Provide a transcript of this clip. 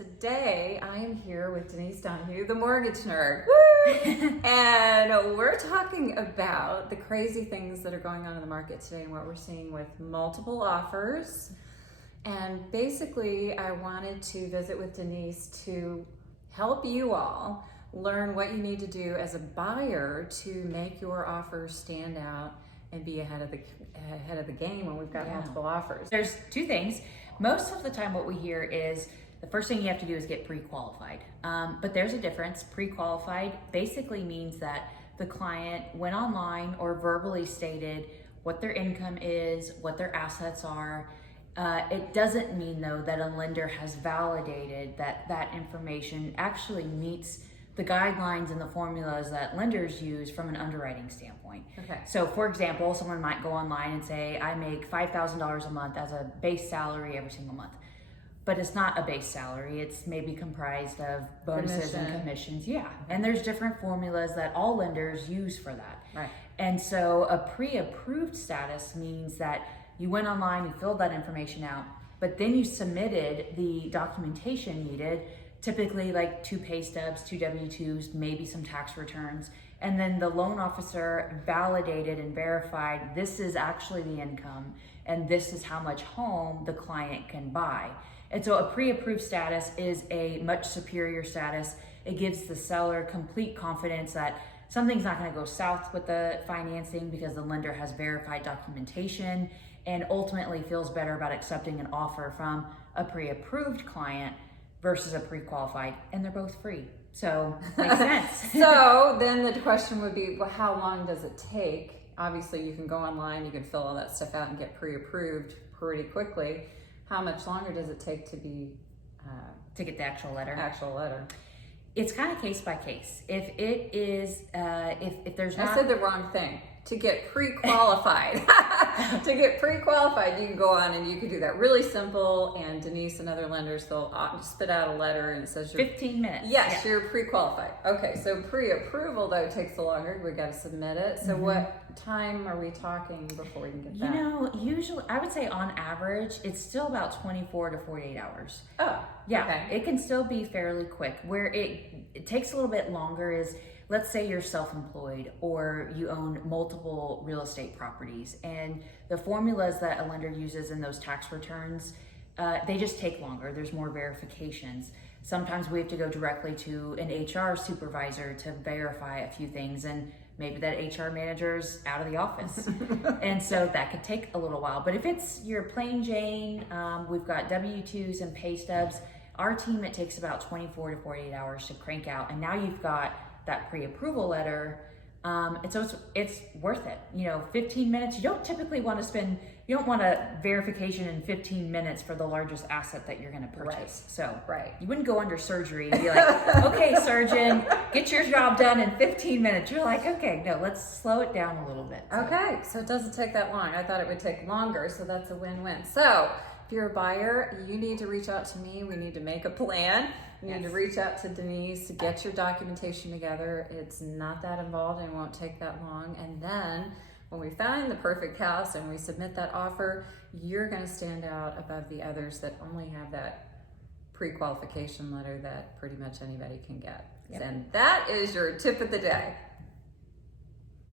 Today I am here with Denise Donoghue, the mortgage nerd. Woo! And we're talking about the crazy things that are going on in the market today and what we're seeing with multiple offers. And basically I wanted to visit with Denise to help you all learn what you need to do as a buyer to make your offers stand out and be ahead of the game when we've got multiple offers. There's two things. Most of the time what we hear is the first thing you have to do is get pre-qualified. But there's a difference. Pre-qualified basically means that the client went online or verbally stated what their income is, what their assets are. It doesn't mean though that a lender has validated that that information actually meets the guidelines and the formulas that lenders use from an underwriting standpoint. Okay. So for example, someone might go online and say, I make $5,000 a month as a base salary every single month. But it's not a base salary. It's maybe comprised of bonuses and commissions. Yeah. And there's different formulas that all lenders use for that. Right. And so a pre-approved status means that you went online, you filled that information out, but then you submitted the documentation needed, typically like 2 pay stubs, 2 W-2s, maybe some tax returns. And then the loan officer validated and verified this is actually the income and this is how much home the client can buy. And so a pre-approved status is a much superior status. It gives the seller complete confidence that something's not going to go south with the financing because the lender has verified documentation and ultimately feels better about accepting an offer from a pre-approved client versus a pre-qualified, and they're both free. So makes sense. So then the question would be, well, how long does it take? Obviously you can go online, you can fill all that stuff out and get pre-approved pretty quickly. How much longer does it take to be to get the actual letter? It's kind of case by case. If it is, if there's not... I said the wrong thing. To get pre-qualified. To get pre-qualified, you can go on and you can do that really simple, and Denise and other lenders, they'll spit out a letter and it says you're 15 minutes. Yes, yeah. You're pre-qualified. Okay, so pre-approval though takes longer. We got to submit it. So what time are we talking before we can get that? You know, usually I would say on average it's still about 24 to 48 hours. Oh, yeah. Okay. It can still be fairly quick. Where it takes a little bit longer is, let's say you're self-employed or you own multiple real estate properties, and the formulas that a lender uses in those tax returns, they just take longer. There's more verifications. Sometimes we have to go directly to an HR supervisor to verify a few things, and maybe that HR manager's out of the office. And so that could take a little while. But if it's your plain Jane, we've got W-2s and pay stubs. Our team, it takes about 24 to 48 hours to crank out, and now you've got that pre-approval letter, and so it's worth it. 15 minutes, you don't typically want to spend, you don't want a verification in 15 minutes for the largest asset that you're going to purchase. Right. So right. You wouldn't go under surgery and be like, okay, surgeon, get your job done in 15 minutes. You're like, okay, no, let's slow it down a little bit. So. Okay, so it doesn't take that long. I thought it would take longer, so that's a win-win. So if you're a buyer, you need to reach out to me. We need to make a plan. You need to reach out to Denise, get your documentation together. It's not that involved and it won't take that long. And then when we find the perfect house and we submit that offer, you're going to stand out above the others that only have that pre-qualification letter that pretty much anybody can get. Yep. And that is your tip of the day.